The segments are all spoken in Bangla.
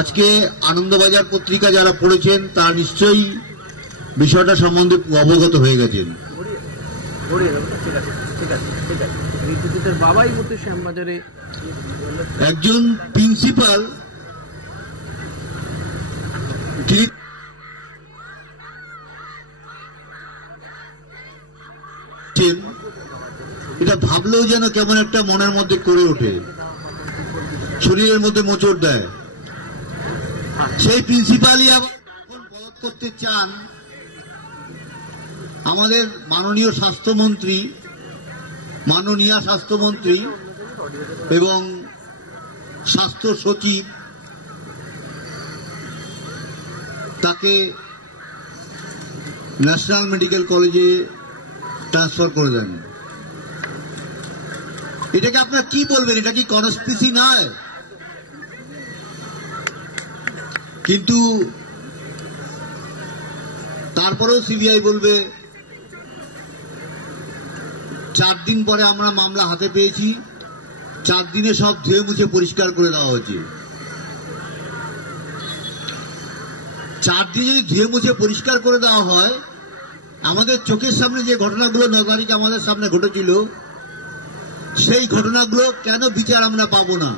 আজকে আনন্দবাজার পত্রিকা যারা পড়েছেন তারা নিশ্চয়ই বিষয়টা সম্বন্ধে অবগত হয়ে গেছেন। একজন প্রিন্সিপাল এটা ভাবলেও যেন কেমন একটা মনের মধ্যে করে ওঠে, শরীরের মধ্যে মোচড় দেয়। সেই প্রিন্সিপালই এখন পদত্যাগ করতে চান আমাদের মাননীয় স্বাস্থ্যমন্ত্রী এবং স্বাস্থ্য সচিব তাকে ন্যাশনাল মেডিকেল কলেজে ট্রান্সফার করে দেন। এটাকে আপনারা কি বলবেন? এটা কি কনস্পিরেসি নয়? কিন্তু তারপরেও সিবিআই বলবে 4 দিন পরে আমরা মামলা হাতে পেয়েছি, 4 দিনে সব ধুয়ে মুছে পরিষ্কার করে দেওয়া হয়েছে। 4 দিনে যদি ধুয়ে মুছে পরিষ্কার করে দেওয়া হয়, আমাদের চোখের সামনে যে ঘটনাগুলো 9 তারিখে আমাদের সামনে ঘটেছিল, সেই ঘটনাগুলো কেন বিচার আমরা পাবো না?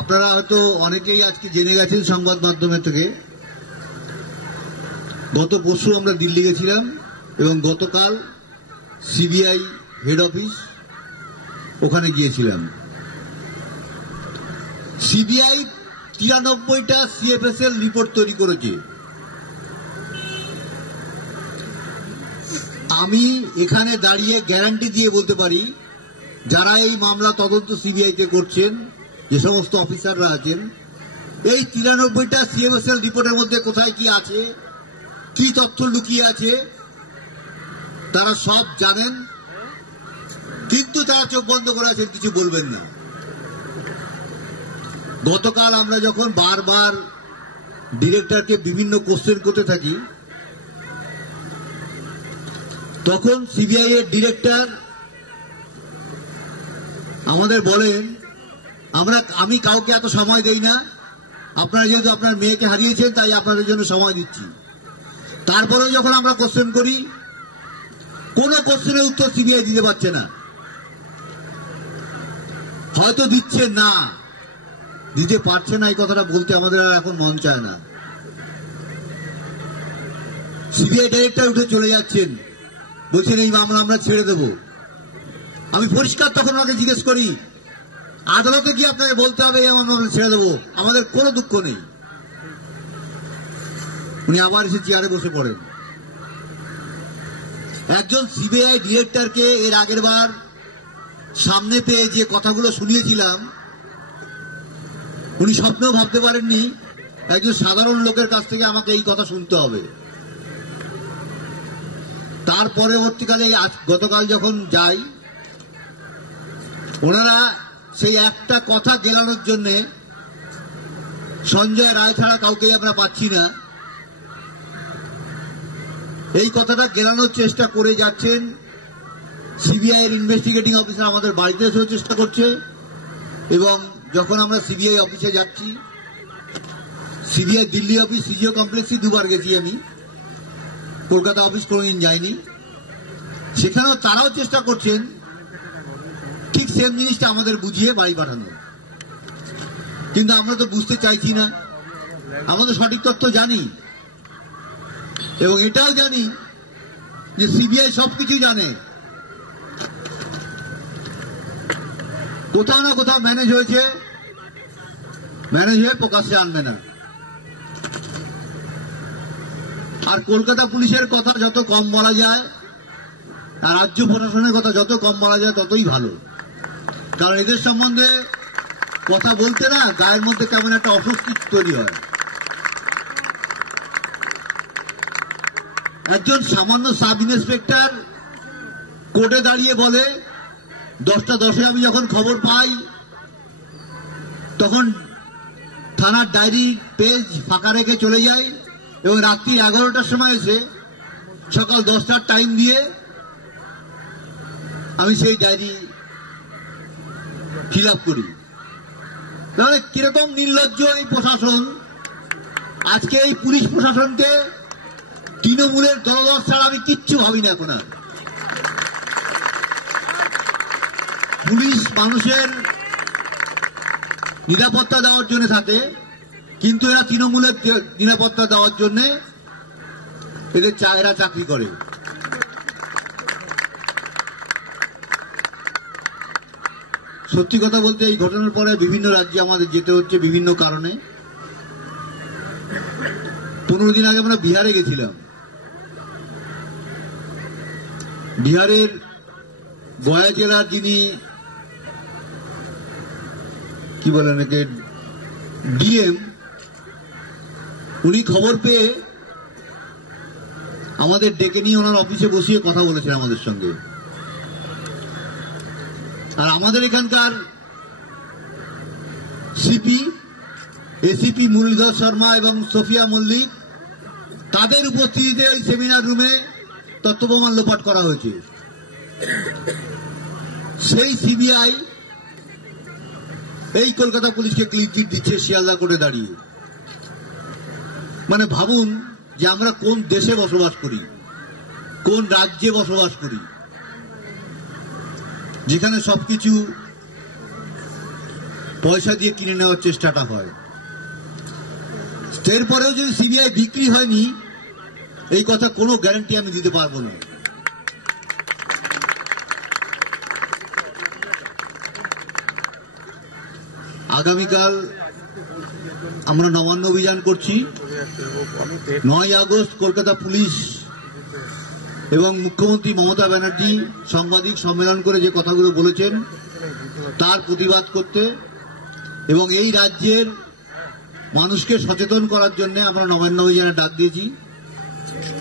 আপনারা হয়তো অনেকেই আজকে জেনে গেছেন সংবাদ মাধ্যমে থেকে, গত পরশু আমরা দিল্লি গেছিলাম এবং গতকাল সিবিআই হেড অফিস ওখানে গিয়েছিলাম। সিবিআই 93টা সিএফএসএল রিপোর্ট তৈরি করেছে। আমি এখানে দাঁড়িয়ে গ্যারান্টি দিয়ে বলতে পারি, যারা এই মামলা তদন্ত সিবিআইতে করছেন, যে সমস্ত অফিসাররা আছেন, এই 93টা সিএফএসএল রিপোর্টের মধ্যে কোথায় কি আছে, কি তথ্য লুকিয়ে আছে, তারা সব জানেন, কিন্তু তারা চোখ বন্ধ করে আছেন, কিছু বলবেন না। গতকাল আমরা যখন বারবার ডিরেক্টরকে বিভিন্ন কোশ্চেন করতে থাকি, তখন সিবিআই এর ডিরেক্টর আমাদের বলেন, আমি কাউকে এত সময় দেই না, আপনারা যেহেতু আপনার মেয়েকে হারিয়েছেন তাই আপনাদের জন্য সময় দিচ্ছি। তারপরেও যখন আমরা কোশ্চেন করি, কোন কোশ্চেনের উত্তর সিবিআই দিতে পারছে না। হয়তো দিচ্ছে না, দিতে পারছে না, এই কথাটা বলতে আমাদের আর এখন মন চায় না। সিবিআই ডাইরেক্টর উঠে চলে যাচ্ছেন, বলছেন এই মামলা আমরা ছেড়ে দেব। আমি পরিষ্কার তখন ওনাকে জিজ্ঞেস করি, আদালতে কি আপনাকে বলতে হবে এই মামলা আমরা ছেড়ে দেবো? আমাদের কোনো দুঃখ নেই। উনি আবার এসে চেয়ারে বসে পড়েন। একজন সিবিআই ডিরেক্টরকে এর আগের বার সামনে পেয়ে যে কথাগুলো শুনিয়েছিলাম, উনি স্বপ্নেও ভাবতে পারেননি একজন সাধারণ লোকের কাছ থেকে আমাকে এই কথা শুনতে হবে। তার পরবর্তীকালে গতকাল যখন যাই, ওনারা সেই একটা কথা গেলানোর জন্য, সঞ্জয় রায় ছাড়া কাউকে আমরা পাচ্ছি না, এই কথাটা গেলানোর চেষ্টা করে যাচ্ছেন। সিবিআই এর ইনভেস্টিগেটিং অফিসার আমাদের বাড়িতে এসেও চেষ্টা করছে, এবং যখন আমরা সিবিআই অফিসে যাচ্ছি, সিবিআই দিল্লি অফিস, সিজিও কমপ্লেক্সে 2 বার গেছি আমি, কলকাতা অফিস কোনোদিন যাইনি। সেখানেও তারাও চেষ্টা করছেন ঠিক সেম জিনিসটা আমাদের বুঝিয়ে বাড়ি পাঠানো, কিন্তু আমরা তো বুঝতে চাইছি না। আমাদের সঠিক তথ্য জানি, এবং এটাও জানি যে সিবিআই সবকিছু জানে। কোথাও না কোথাও ম্যানেজ হয়ে প্রকাশ্যে আনবে না। আর কলকাতা পুলিশের কথা যত কম বলা যায়, আর রাজ্য প্রশাসনের কথা যত কম বলা যায় ততই ভালো, কারণ এদের সম্বন্ধে কথা বলতে না গায়ের মধ্যে কেমন একটা অস্বস্তি তৈরি হয়। একজন সামান্য সাব ইন্সপেক্টর কোর্টে দাঁড়িয়ে বলে, 10টা 10-এ আমি যখন খবর পাই, তখন থানার ডায়েরি পেজ ফাঁকা রেখে চলে যাই, এবং রাত্রি 11টার সময় এসে সকাল 10টার টাইম দিয়ে আমি সেই ডায়েরি খিলাপ করি। তাহলে কিরকম নির্লজ্জ এই প্রশাসন! আজকে এই পুলিশ প্রশাসনকে তৃণমূলের দলদল ছাড়া আমি কিচ্ছু ভাবি না এখন আর। পুলিশ মানুষের নিরাপত্তা দেওয়ার জন্য থাকে, কিন্তু এরা তৃণমূলের নিরাপত্তা দেওয়ার জন্য এরা চাকরি করে। সত্যি কথা বলতে এই ঘটনার পরে বিভিন্ন রাজ্যে আমাদের যেতে হচ্ছে বিভিন্ন কারণে। 15 দিন আগে আমরা বিহারে গেছিলাম। বিহারের গয়া জেলার যিনি কি বলেন একে ডিএম, উনি খবর পেয়ে আমাদের ডেকে নিয়ে ওনার অফিসে বসিয়ে কথা বলেছেন আমাদের সঙ্গে। আর আমাদের এখানকার এসিপি মুরলীধর শর্মা এবং সোফিয়া মল্লিক, তাদের উপস্থিতিতে ওই সেমিনার রুমে তথ্যপ্রমাণ লোপাট করা হয়েছে। সেই সিবিআই এই কলকাতা পুলিশকে ক্লিন চিট দিচ্ছে শিয়ালদা কোর্টে দাঁড়িয়ে। মানে ভাবুন যে আমরা কোন দেশে বসবাস করি, কোন রাজ্যে বসবাস করি, যেখানে সবকিছু পয়সা দিয়ে কিনে নেওয়ার চেষ্টাটা হয়। এরপরেও যদি সিবিআই বিক্রি হয়নি, এই কথা কোনো গ্যারান্টি আমি দিতে পারবো না। আগামীকাল আমরা নবান্ন অভিযান করছি। 9 আগস্ট কলকাতা পুলিশ এবং মুখ্যমন্ত্রী মমতা ব্যানার্জি সাংবাদিক সম্মেলন করে যে কথাগুলো বলেছেন তার প্রতিবাদ করতে এবং এই রাজ্যের মানুষকে সচেতন করার জন্য আমরা নবান্ন অভিযানে ডাক দিয়েছি।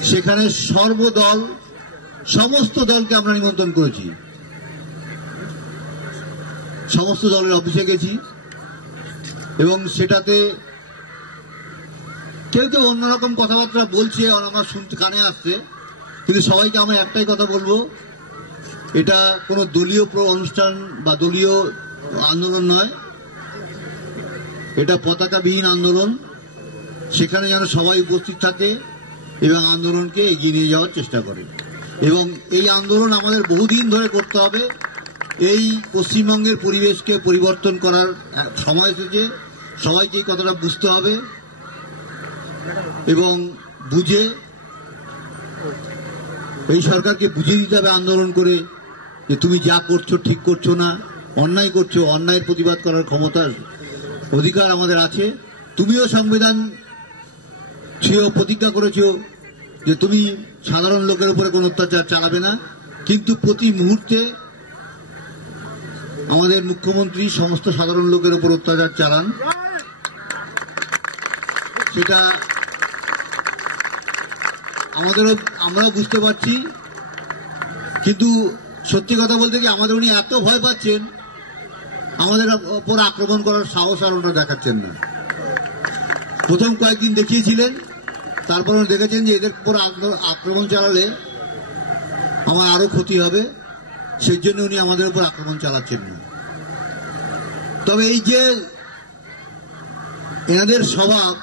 সেখানে সমস্ত দলকে আমরা নিমন্ত্রণ করেছি। সমস্ত দলের অফিসে গেছি এবং সেটাতে কেউ কেউ অন্যরকম কথাবার্তা বলছে, আমার শুনতে কানে আসছে, কিন্তু সবাইকে আমি একটাই কথা বলবো, এটা কোনো দলীয় অনুষ্ঠান বা দলীয় আন্দোলন নয়, এটা পতাকাবিহীন আন্দোলন। সেখানে যেন সবাই উপস্থিত থাকে এবং আন্দোলনকে এগিয়ে নিয়ে যাওয়ার চেষ্টা করে। এবং এই আন্দোলন আমাদের বহুদিন ধরে করতে হবে। এই পশ্চিমবঙ্গের পরিবেশকে পরিবর্তন করার সময় এসেছে। সবাইকে এই কথাটা বুঝতে হবে এবং বুঝে এই সরকারকে বুঝিয়ে দিতে হবে আন্দোলন করে যে তুমি যা করছো ঠিক করছো না, অন্যায় করছো, অন্যায়ের প্রতিবাদ করার ক্ষমতার অধিকার আমাদের আছে। তুমিও সংবিধান প্রতিজ্ঞা করেছো যে তুমি সাধারণ লোকের উপরে কোনো অত্যাচার চালাবে না, কিন্তু প্রতি মুহূর্তে আমাদের মুখ্যমন্ত্রী সমস্ত সাধারণ লোকের উপর অত্যাচার চালান। সেটা আমরাও বুঝতে পারছি, কিন্তু সত্যি কথা বলতে কি আমাদের উনি এত ভয় পাচ্ছেন, আমাদের উপর আক্রমণ করার সাহস আর ওনারা দেখাচ্ছেন না। প্রথম কয়েকদিন দেখিয়েছিলেন, তারপর উনি দেখেছেন যে এদের উপর আক্রমণ চালালে আমার আরো ক্ষতি হবে, সেই জন্য উনি আমাদের উপর আক্রমণ চালাচ্ছেন না। তবে এই যে এনাদের স্বভাব,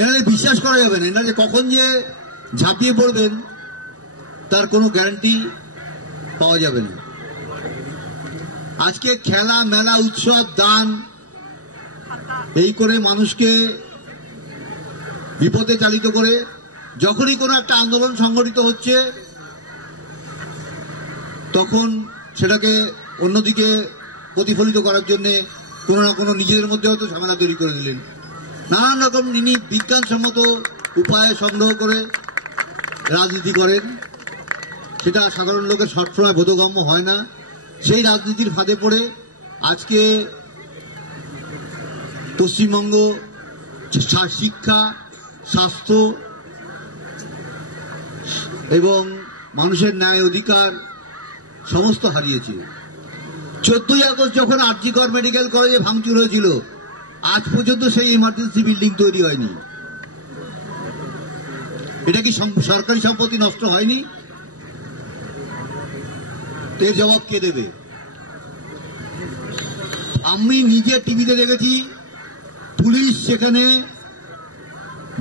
এনাদের বিশ্বাস করা যাবে না। এনারা যে কখন যে ঝাঁপিয়ে পড়বেন তার কোনো গ্যারান্টি পাওয়া যাবে না। আজকে খেলা মেলা উৎসব দান এই করে মানুষকে বিপদে চালিত করে, যখনই কোনো একটা আন্দোলন সংগঠিত হচ্ছে তখন সেটাকে অন্যদিকে প্রতিফলিত করার জন্য কোনো না কোনো নিজেদের মধ্যে হয়তো ঝামেলা তৈরি করে দিলেন। নানান রকম ইনি বিজ্ঞানসম্মত উপায়ে সংগ্রহ করে রাজনীতি করেন, সেটা সাধারণ লোকের সবসময় বোধগম্য হয় না। সেই রাজনীতির ফাঁদে পড়ে আজকে পশ্চিমবঙ্গ শিক্ষা, স্বাস্থ্য এবং মানুষের ন্যায় অধিকার সমস্ত হারিয়েছে। 14ই আগস্ট যখন আরজি কর মেডিকেল কলেজে ভাঙচুর হয়েছিল, আজ পর্যন্ত সেই ইমার্জেন্সি বিল্ডিং তৈরি হয়নি। এটা কি সরকারি সম্পত্তি নষ্ট হয়নি? এর জবাব কে দেবে? আমি নিজে টিভিতে দেখেছি পুলিশ সেখানে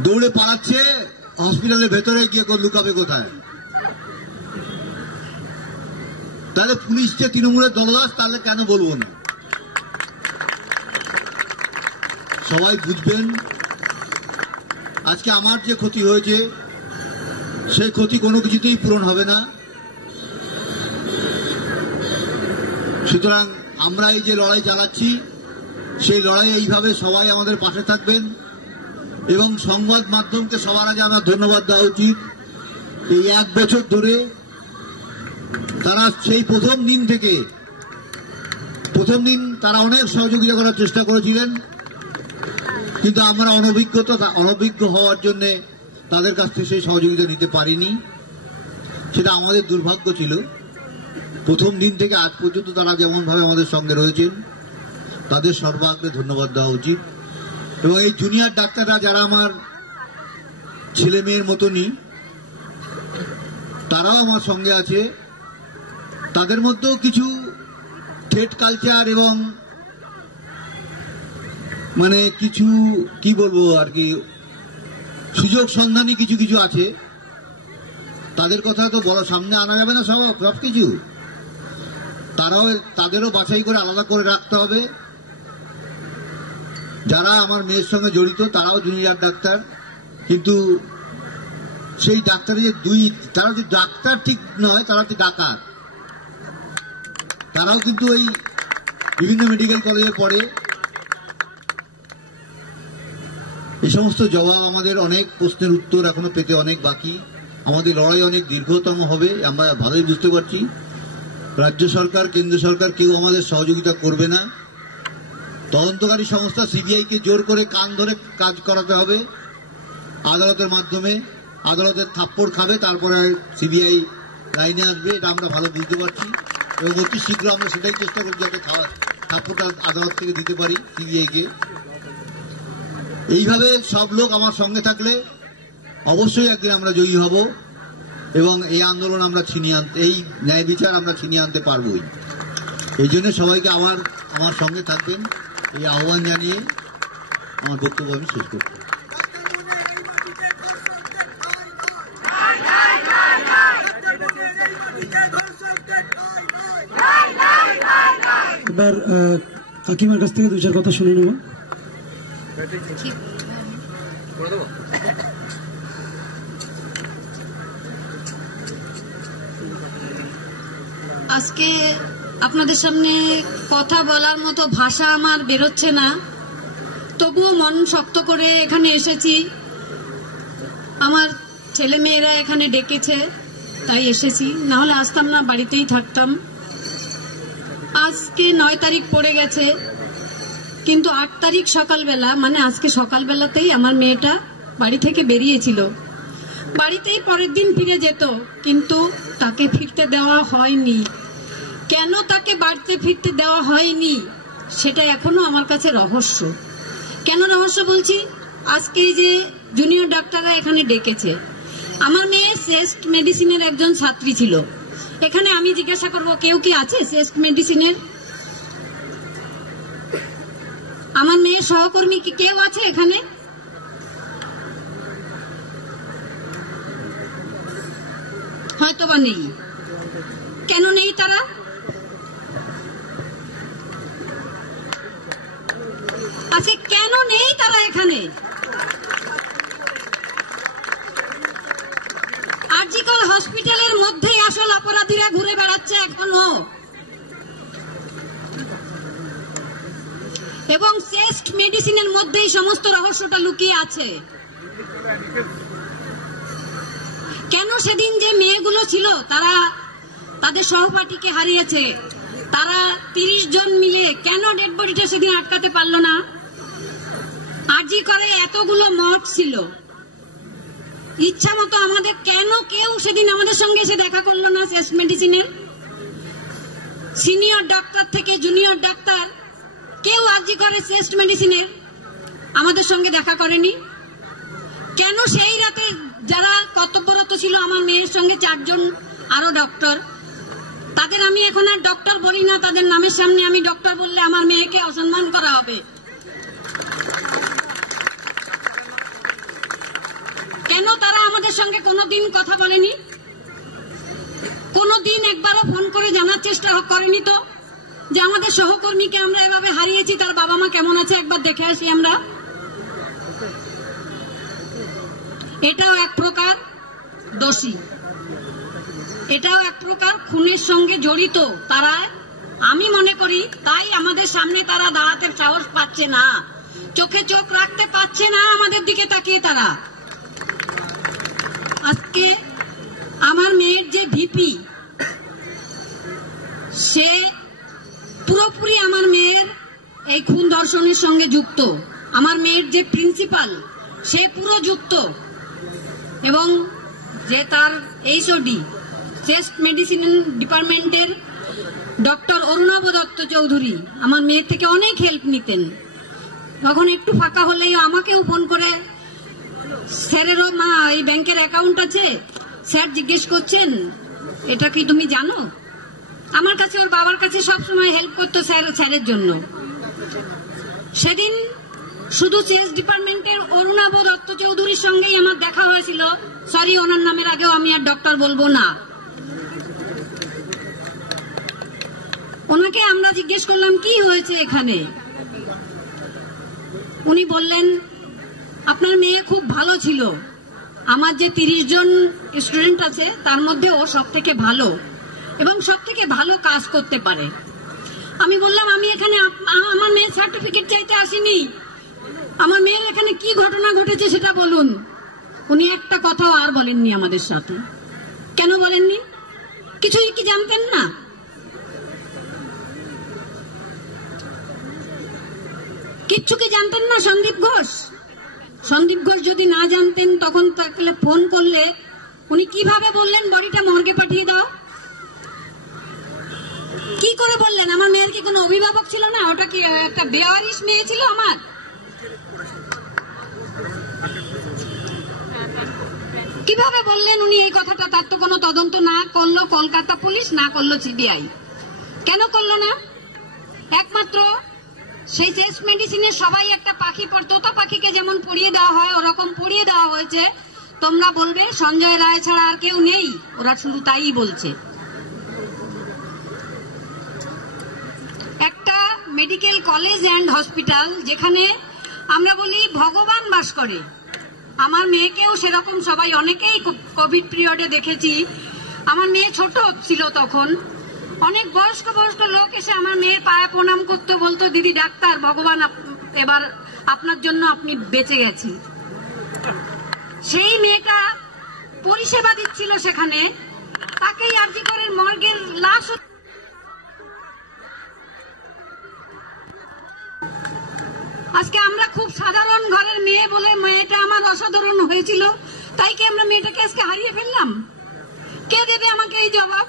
দৌড়ে পালাচ্ছে, হসপিটালের ভেতরে গিয়ে লুকাবে কোথায়? তাহলে পুলিশ যে তৃণমূলের দলদাস, তাহলে কেন বলবো না? সবাই বুঝবেন আজকে আমার যে ক্ষতি হয়েছে সেই ক্ষতি কোনো কিছুতেই পূরণ হবে না। সুতরাং আমরা এই যে লড়াই চালাচ্ছি, সেই লড়াই এইভাবে সবাই আমাদের পাশে থাকবেন এবং সংবাদ মাধ্যমকে সবার আগে আমার ধন্যবাদ দেওয়া উচিত। এই 1 বছর ধরে তারা সেই প্রথম দিন তারা অনেক সহযোগিতা করার চেষ্টা করেছিলেন, কিন্তু আমরা অনভিজ্ঞ হওয়ার জন্য তাদের কাছ থেকে সেই সহযোগিতা নিতে পারিনি। সেটা আমাদের দুর্ভাগ্য ছিল। প্রথম দিন থেকে আজ পর্যন্ত তারা যেমনভাবে আমাদের সঙ্গে রয়েছেন, তাদের সর্বাগ্রে ধন্যবাদ দেওয়া উচিত। এবং এই জুনিয়র ডাক্তাররা যারা আমার ছেলে মেয়ের মতনই, তারাও আমার সঙ্গে আছে। তাদের মধ্যেও কিছু থ্রেট কালচার এবং মানে কিছু কি বলবো আর কি সুযোগ সন্ধানী কিছু কিছু আছে। তাদের কথা তো বড় সামনে আনা যাবে না সব কিছু। তাদেরও বাছাই করে আলাদা করে রাখতে হবে। যারা আমার মেয়ের সঙ্গে জড়িত তারাও জুনিয়র ডাক্তার, কিন্তু সেই ডাক্তারের যে তারা যে ডাক্তার ঠিক নয়, তারা হচ্ছে ডাকাত। তারাও কিন্তু এই বিভিন্ন মেডিকেল কলেজে পড়ে। এই সমস্ত জবাব আমাদের, অনেক প্রশ্নের উত্তর এখনো পেতে অনেক বাকি। আমাদের লড়াই অনেক দীর্ঘতম হবে, আমরা ভালোই বুঝতে পারছি। রাজ্য সরকার, কেন্দ্র সরকার কেউ আমাদের সহযোগিতা করবে না। তদন্তকারী সংস্থা সিবিআইকে জোর করে কান ধরে কাজ করাতে হবে আদালতের মাধ্যমে। আদালতের থাপ্পড় খাবে, তারপরে সিবিআই লাইনে আসবে, এটা আমরা ভালো বুঝতে পারছি। এবং অতি শীঘ্র আমরা সেটাই চেষ্টা করছি যাতে থাপ্পড়টা আদালত থেকে দিতে পারি সিবিআইকে। এইভাবে সব লোক আমার সঙ্গে থাকলে অবশ্যই একদিন আমরা জয়ী হব এবং এই আন্দোলন আমরা এই ন্যায় বিচার আমরা ছিনিয়ে আনতে পারবই। এই জন্য সবাইকে আমার সঙ্গে থাকবেন এই আহ্বান জানিয়ে আমার বক্তব্য আমি শেষ করছি। এবার কাকিমার কাছ থেকে 2-4 কথা শুনে নেব। আজকে আপনাদের সামনে কথা বলার মতো ভাষা আমার বেরোচ্ছে না, তবুও মন শক্ত করে এখানে এসেছি। আমার ছেলে মেয়েরা এখানে ডেকেছে তাই এসেছি, না হলে আসতাম না, বাড়িতেই থাকতাম। আজকে 9 তারিখ পড়ে গেছে, কিন্তু 8 তারিখ সকালবেলা, মানে আজকে সকালবেলাতেই আমার মেয়েটা বাড়ি থেকে বেরিয়েছিল। বাড়িতেই পরের দিন ফিরে যেত, কিন্তু তাকে ফিরতে দেওয়া হয়নি। কেন তাকে বাড়িতে ফিরতে দেওয়া হয়নি সেটা এখনো আমার কাছে রহস্য। কেন রহস্য বলছি? আজকে যে জুনিয়র ডাক্তাররা এখানে ডেকেছে, আমার মেয়ে শ্রেষ্ঠ মেডিসিনের একজন ছাত্রী ছিল। এখানে আমি জিজ্ঞাসা করব, কেউ কি আছে শ্রেষ্ঠ মেডিসিনের? আমার মেয়ের সহকর্মী কি কেউ আছে এখানে? হয়তোবা নেই। কেন নেই তারা? আজকে কেন নেই তারা এখানে? আরজিকর হসপিটালের মধ্যেই আসল অপরাধীরা ঘুরে বেড়াচ্ছে এখনো, এবং শ্রেষ্ঠ মেডিসিনের মধ্যেই সমস্ত রহস্যটা লুকিয়ে আছে। কেন সেদিন যে মেয়েগুলো ছিল তারা তাদের সহপাঠীকে হারিয়েছে, তারা 30 জন মিলিয়ে কেন ডেড বডিটা সেদিন আটকাতে পারলো না? আরজি করে এতগুলো মঠ ছিল, ইচ্ছা মতো আমাদের কেন কেউ সেদিন আমাদের সঙ্গে এসে দেখা করলো না? শ্রেষ্ঠ মেডিসিনের সিনিয়র ডাক্তার থেকে জুনিয়র ডাক্তার কেউ আরজি করে শ্রেষ্ঠ মেডিসিনের আমাদের সঙ্গে দেখা করেনি কেন? সেই রাতে যারা কর্তব্যরত ছিল আমার মেয়ের সঙ্গে 4 জন আরো ডক্টর, তাদের আমি এখন আর ডক্টর বলি না, তাদের নামের সামনে আমি ডক্টর বললে আমার মেয়েকে অসম্মান করা হবে। কেন তারা আমাদের সঙ্গে কোনোদিন কথা বলেনি? কোনোদিন একবারও ফোন করে জানার চেষ্টা করেনি তো যে আমাদের সহকর্মীকে আমরা এভাবে হারিয়েছি, তার বাবা মা কেমন আছে একবার দেখে আসি আমরা। এটাও এক প্রকার দোষী, এটাও এক প্রকার খুনের সঙ্গে জড়িত তারা, আমি মনে করি। তাই আমাদের সামনে তারা দাঁড়াতে সাহস পাচ্ছে না, চোখে চোখ রাখতে পারছে না আমাদের দিকে তাকিয়ে তারা। আজকে আমার মেয়ের যে ভিপি, সে পুরোপুরি আমার মেয়ের এই খুন ধর্ষণের সঙ্গে যুক্ত। আমার মেয়ের যে প্রিন্সিপাল, সে পুরো যুক্ত। এবং যে তার এইচওডি, চেস্ট মেডিসিন ডিপার্টমেন্টের ডক্টর অরুণাভ দত্ত চৌধুরী, আমার মেয়ের থেকে অনেক হেল্প নিতেন। তখন একটু ফাঁকা হলেই আমাকেও ফোন করে, স্যারেরও মা এই ব্যাংকের অ্যাকাউন্ট আছে, স্যার জিজ্ঞেস করছেন এটা কি তুমি জানো? আমার কাছে, ওর বাবার কাছে সবসময় হেল্প করতো স্যারের জন্য। সেদিন শুধু চেস ডিপার্টমেন্টের অরুণাভ দত্ত চৌধুরীর সঙ্গেই আমার দেখা হয়েছিল। সরি, ওনার নামের আগেও আমি আর ডক্টর বলবো না। ওনাকে আমরা জিজ্ঞেস করলাম কি হয়েছে এখানে। উনি বললেন আপনার মেয়ে খুব ভালো ছিল, আমার যে 30 জন স্টুডেন্ট আছে তার মধ্যে ও সব থেকে ভালো এবং সব থেকে ভালো কাজ করতে পারে। আমি বললাম আমি এখানে আমার মেয়ের সার্টিফিকেট চাইতে আসিনি, আমার মেয়ের এখানে কি ঘটনা ঘটেছে সেটা বলুন। উনি একটা কথাও আর বলেননি আমাদের সাথে। কেন বলেননি? কিছুই কি জানতেন না? কিচ্ছু কি জানতেন না সন্দীপ ঘোষ? সন্দীপ ঘোষ যদি না জানতেন তখন তাকে ফোন করলে উনি কিভাবে বললেন বডিটা মর্গে পাঠিয়ে দাও? কি করে বললেন? আমার মেয়ের কি কোনো অভিভাবক ছিল না? ওটা কি একটা বেওয়ারিশ মেয়ে ছিল আমার? কিভাবে বললেন উনি এই কথাটা? তার তো কোনো তদন্ত না করলো কলকাতা পুলিশ, না করলো সিবিআই। কেন করলো না? একমাত্র সেই চেস্ট মেডিসিনের সবাই একটা পাখি, তোতা পাখিকে যেমন পড়িয়ে দেওয়া হয় ওরকম পড়িয়ে দেওয়া হয়েছে। তোমরা বলবে সঞ্জয় রায় ছাড়া আর কেউ নেই, ওরা শুধু তাই বলছে। একটা মেডিকেল কলেজ অ্যান্ড হসপিটাল যেখানে আমরা বলি ভগবান বাস করে। আমার মেয়েকেও সেরকম সবাই অনেকেই কোভিড পিরিয়ডে দেখেছি। আমার মেয়ে ছোট ছিল তখন, অনেক বয়স্ক লোক এসে আমার মেয়ের পায়ে প্রণাম করতে, বলতো দিদি ডাক্তার, ভগবান এবার আপনার জন্য আপনি বেঁচে গেছি। সেই মেয়েটা পরিষেবা দিচ্ছিল সেখানে, তাকেই আরজি করে মর্গের লাশ। আজকে আমরা খুব সাধারণ ঘরের মেয়ে বলে মেয়েটা আমার অসাধারণ হয়েছিল, তাই কি আমরা মেয়েটাকে আজকে হারিয়ে ফেললাম? কে দেবে আমাকে এই জবাব?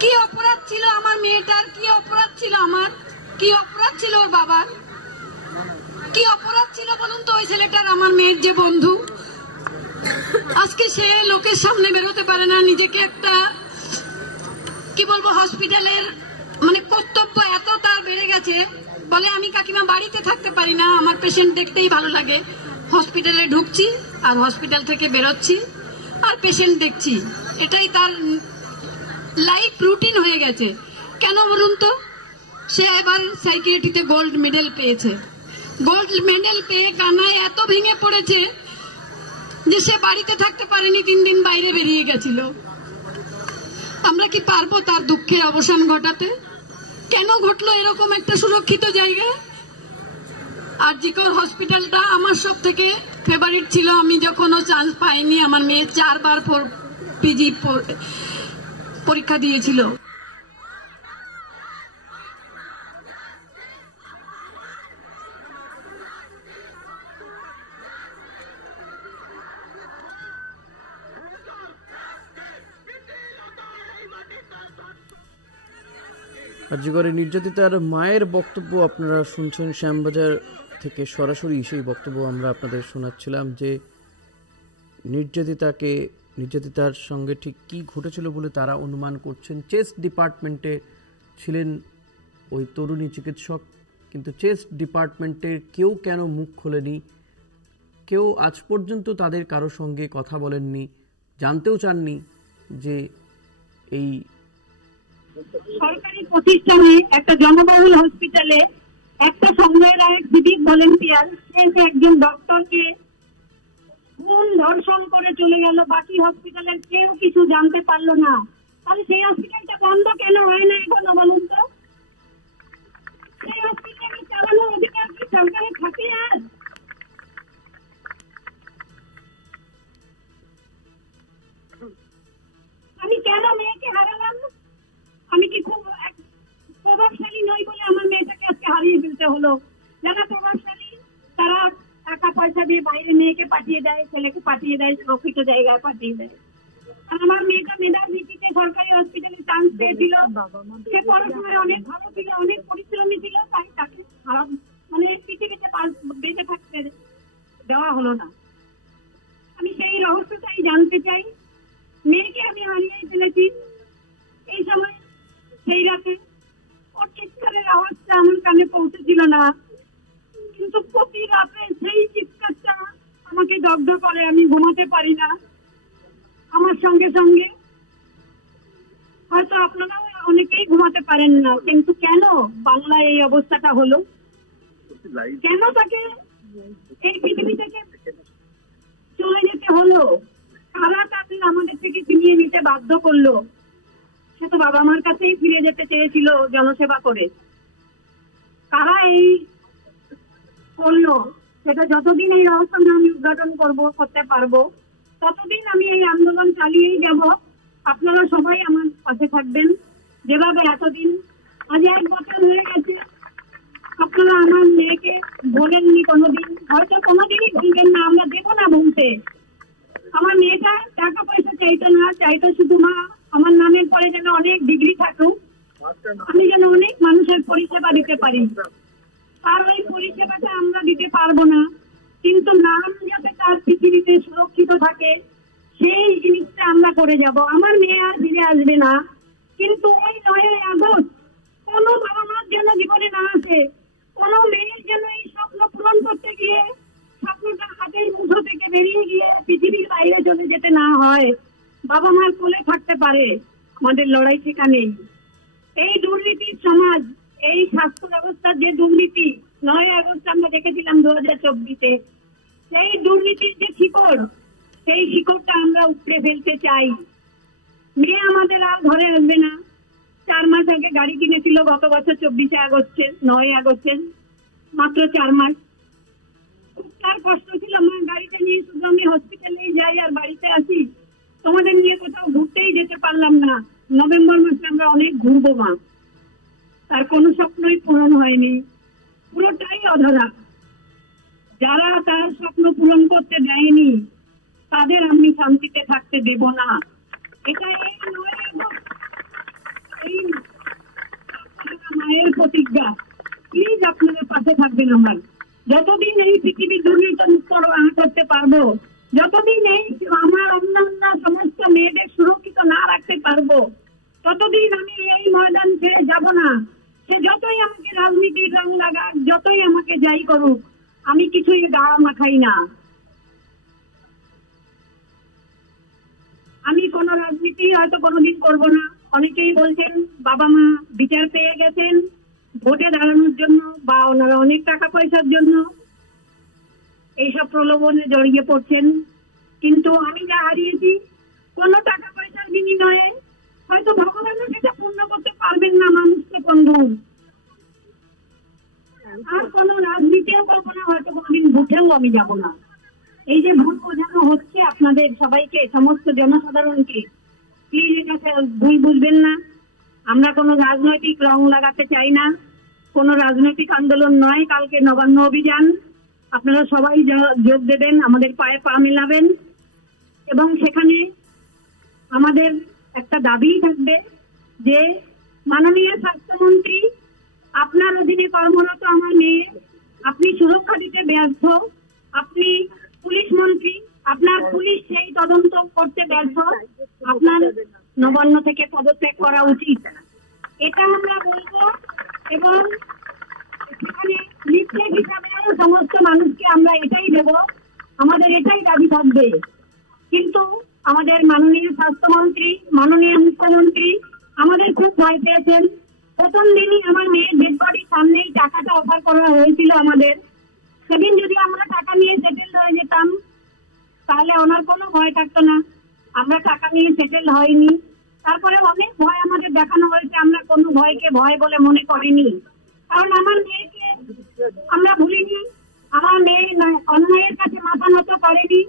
কি অপরাধ ছিল আমার মেয়েটার? কি অপরাধ ছিল আমার? কি অপরাধ ছিল ওর বাবার? কি অপরাধ ছিল বলুন তো ওই ছেলেটার? আমার মেয়ের যে বন্ধু, আজকে সে লোকের সামনে বেরোতে পারে না, নিজেকে একটা কি বলবো হসপিটালের মানে কর্তব্য এত তার বেড়ে গেছে, বলে আমি কাকিমা বাড়িতে থাকতে পারি না, আমার পেশেন্ট দেখতেই ভালো লাগে, হসপিটালে ঢুকছি আর হসপিটাল থেকে বেরোচ্ছি আর পেশেন্ট দেখছি, এটাই তার লাইফ রুটিন হয়ে গেছে। কেন বলুন তো? সে এবার সাইকিয়াট্রিতে গোল্ড মেডেল পেয়েছে। গোল্ড মেডেল পেয়ে কান্নায় এত ভেঙে পড়েছে যে সে বাড়িতে থাকতে পারেনি, 3 দিন বাইরে বেরিয়ে গেছিল। আমরা কি পারবো তার দুঃখের অবসান ঘটাতে? কেন ঘটলো এরকম একটা সুরক্ষিত জায়গায়? আরজিকর হসপিটালটা আমার সব থেকে ফেভারিট ছিল। আমি যখনও চান্স পাইনি, আমার মেয়ে 4 বার পিজি পরীক্ষা দিয়েছিল। আরজিকরে নির্যাতিতার মায়ের বক্তব্য আপনারা শুনছেন শ্যামবাজার থেকে সরাসরি। সেই বক্তব্য আমরা আপনাদের শোনাচ্ছিলাম যে নির্যাতিতাকে নির্যাতিতার সঙ্গে ঠিক কি ঘটেছিল বলে তারা অনুমান করছেন। চেস্ট ডিপার্টমেন্টে ছিলেন ওই তরুণী চিকিৎসক, কিন্তু চেস্ট ডিপার্টমেন্টের কেউ কেন মুখ খোলেনি, কেউ আজ পর্যন্ত তাদের কারো সঙ্গে কথা বলেননি, জানতেও চাননি যে এই সরকারি প্রতিষ্ঠানে একটা জনবহুল হসপিটালে একটা সংগ্রহের এক সিভিক ভলেন্টিয়ার সে একজন ডক্টরকে খুন ধর্ষণ করে চলে গেল, বাকি হসপিটালের কেউ কিছু জানতে পারলো না। তাহলে সেই হসপিটালটা বন্ধ কেন হয় না এখনো বলুন তো? সেই হসপিটাল চালানোর অধিকার কি সরকারের থাকে? আর আমি কেন মেয়েকে হারালাম? আমি কি খুব প্রভাবশালী নই বলে আমার মেয়েটাকে আজকে হারিয়ে ফেলতে হলো? যারা প্রভাবশালী তারা টাকা পয়সা দিয়ে বাইরে মেয়েকে পাঠিয়ে দেয়, ছেলেকে পাঠিয়ে দেয়, সুরক্ষিত জায়গায় পাঠিয়ে দেয়। আর আমার মেয়েটা মেধার ভিত্তিতে সরকারি হসপিটালে চান্স পেয়েছিল। সে পড়াশোনায় অনেক ভালো ছিল, অনেক পরিশ্রমী ছিল, তাই তাকে খারাপ মানে পৃথিবীতে বেঁচে থাকতে দেওয়া হলো না। আমি সেই রহস্যটাই জানতে চাই। মেয়েকে আমি হারিয়ে ফেলেছি এই সময়। সেই রাতে ওর চিৎকারের আওয়াজটা আমার কানে পৌঁছেছিল না, কিন্তু প্রতি রাতে সেই চিৎকারটা আমাকে দগ্ধ করে, আমি ঘুমাতে পারি না। আমার সঙ্গে সঙ্গে হয়তো আপনারা অনেকেই ঘুমাতে পারেন না, কিন্তু কেন বাংলায় এই অবস্থাটা হলো? কেন তাকে এই পৃথিবী থেকে চলে যেতে হলো? কারা তাকে আমাদের থেকে ছিনিয়ে নিতে বাধ্য করলো? সে তো বাবা মার কাছেই ফিরে যেতে চেয়েছিল জনসেবা করে। কারা এই করলো সেটা যতদিন এই রহস্য আমি উদ্ঘাটন করতে পারবো ততদিন আমি এই আন্দোলন চালিয়েই যাব। আপনারা সবাই আমার পাশে থাকবেন, যেভাবে এতদিন আজ 1 বছর হয়ে গেছে আপনারা আমার মেয়েকে বলেননি কোনোদিন, হয়তো কোনোদিনই ভুলবেন না, আমরা দেবো না ভুলতে। আমার মেয়েটা টাকা পয়সা চাইতো না, চাইতো শুধু মা আমার নামের পরে যেন অনেক ডিগ্রি থাকুক, আমি যেন অনেক মানুষের পরিষেবা দিতে পারি। আর ওই পরিষেবাটা আমরা দিতে পারবো না, কিন্তু নাম যাতে তার পৃথিবীতে সুরক্ষিত থাকে সেই জিনিসটা আমরা করে যাব। আমার মেয়ে আর ফিরে আসবে না, কিন্তু ওই 9ই আগস্ট কোনো বাবা মার যেন জীবনে না আসে, কোনো মেয়ের যেন এই স্বপ্ন পূরণ করতে গিয়ে স্বপ্নটা হাতের মুঠো থেকে বেরিয়ে গিয়ে পৃথিবীর বাইরে চলে যেতে না হয়, বাবা মার কোলে থাকতে পারে। আমাদের লড়াই সেখানেই। এই দুর্নীতির সমাজ, এই স্বাস্থ্য ব্যবস্থার যে দুর্নীতি 9ই আগস্ট আমরা দেখেছিলাম 2024-এ, সেই দুর্নীতির যে শিকড়, সেই শিকড়টা আমরা উপড়ে ফেলতে চাই। মেয়ে আমাদের আর ঘরে আসবে না। 4 মাস আগে গাড়ি কিনেছিল গত বছর 24শে আগস্টে, 9ই আগস্টে, মাত্র 4 মাস। তার কষ্ট ছিল, মা গাড়িটা নিয়ে শুধু আমি হসপিটালেই যাই আর বাড়িতে আসি, তোমাদের নিয়ে কোথাও ঘুরতেই যেতে পারলাম না। নভেম্বর মাসে আমরা অনেক ঘুরবো মা। তার কোনো স্বপ্নই পূরণ হয়নি, পুরোটাই অধরা। যারা তার স্বপ্ন পূরণ করতে দেয়নি তাদের আমি শান্তিতে থাকতে দেব না। এটা এই মায়ের প্রতিজ্ঞা। প্লিজ আপনাদের পাশে থাকবেন আমার। যতদিন এই পৃথিবীর দুর্নীতি মুক্ত করতে পারবো, যতদিন এই আমার অন্যান্য সমস্ত মেয়েদের সুরক্ষিত না রাখতে পারবো, ততদিন আমি এই ময়দান ছেড়ে যাব না। সে যতই আমাকে রাজনীতির রং লাগাক, যতই আমাকে যাই করুক, আমি কিছুই গা মাখাই না। আমি কোনো রাজনীতি হয়তো কোনোদিন করব না। অনেকেই বলছেন বাবা মা বিচার পেয়ে গেছেন ভোটে দাঁড়ানোর জন্য বা ওনারা অনেক টাকা পয়সার জন্য এইসব প্রলোভনে জড়িয়ে পড়ছেন, কিন্তু আমি যা হারিয়েছি কোনো টাকা পয়সার বিনিময়ে হয়তো ভগবানও সেটা পূর্ণ করতে পারবেন না মানুষকে বন্ধু। আর কোনো রাজনীতিও করবো না, হয়তো কোনোদিন ভোটেও আমি যাব না। এই যে ভুল বোঝানো হচ্ছে আপনাদের সবাইকে, সমস্ত জনসাধারণকে, প্লিজ এটা ভুল বুঝবেন না। আমরা কোনো রাজনৈতিক রং লাগাতে চাই না, কোনো রাজনৈতিক আন্দোলন নয়। কালকে নবান্ন অভিযান, আপনারা সবাই যোগ দেবেন, আমাদের পায়ে পা মেলাবেন, এবং সেখানে আমাদের একটা দাবি থাকবে যে মাননীয় স্বাস্থ্যমন্ত্রী, আপনার অধীনে কর্মরত আমার মেয়ে, আপনি সুরক্ষা দিতে ব্যর্থ, আপনি পুলিশ মন্ত্রী, আপনার পুলিশ সেই তদন্ত করতে ব্যর্থ, আপনার নবান্ন থেকে পদত্যাগ করা উচিত, এটা আমরা বলবো। এবং সেখানে লিফলেট হিসাবেও সমস্ত মানুষকে আমরা এটাই দেব, আমাদের এটাই দাবি থাকবে। কিন্তু আমাদের মাননীয় স্বাস্থ্যমন্ত্রী, মাননীয় মুখ্যমন্ত্রী আমাদের খুব ভয় পেয়েছেন। প্রথম দিনই আমার মেয়ের ডেড বডির সামনেই টাকাটা অফার করা হয়েছিল আমাদের। সেদিন যদি আমরা টাকা নিয়ে সেটেল হয়ে যেতাম তাহলে ওনার কোনো ভয় থাকতো না। আমরা টাকা নিয়ে সেটেল হয়নি, তারপরে অনেক ভয় আমাদের দেখানো হয়েছে, আমরা কোনো ভয়কে ভয় বলে মনে করিনি। কারণ আমার মেয়েকে আমরা ভুলিনি, আমার মেয়ে অন্যায়ের কাছে মাথা নত করেনি,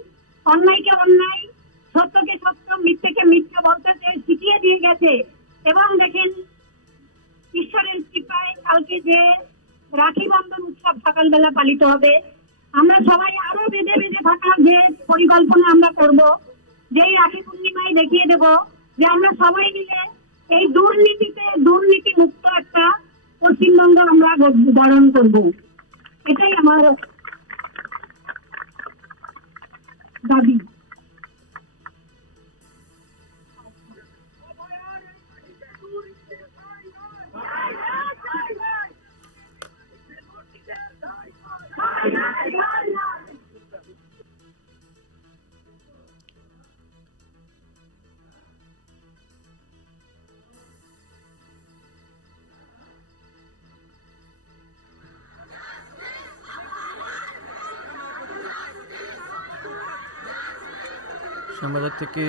অন্যায়কে অন্যায়, সত্যকে সত্য, মিথ্যেকে মিথ্যে বলতে শিখিয়ে দিয়ে গেছে। এবং দেখেন ঈশ্বরের কৃপায় কালকে যে রাখি বন্ধন উৎসব সকালবেলা পালিত হবে, আমরা সবাই আরো বেঁধে বেঁধে থাকার যে পরিকল্পনা আমরা করব, যেই রাখি পূর্ণিমায় দেখিয়ে দেব যে আমরা সবাই মিলে এই দুর্নীতি মুক্ত একটা পশ্চিমবঙ্গ আমরা গঠন করব। এটাই আমার দাবি। শ্যামবাজার থেকে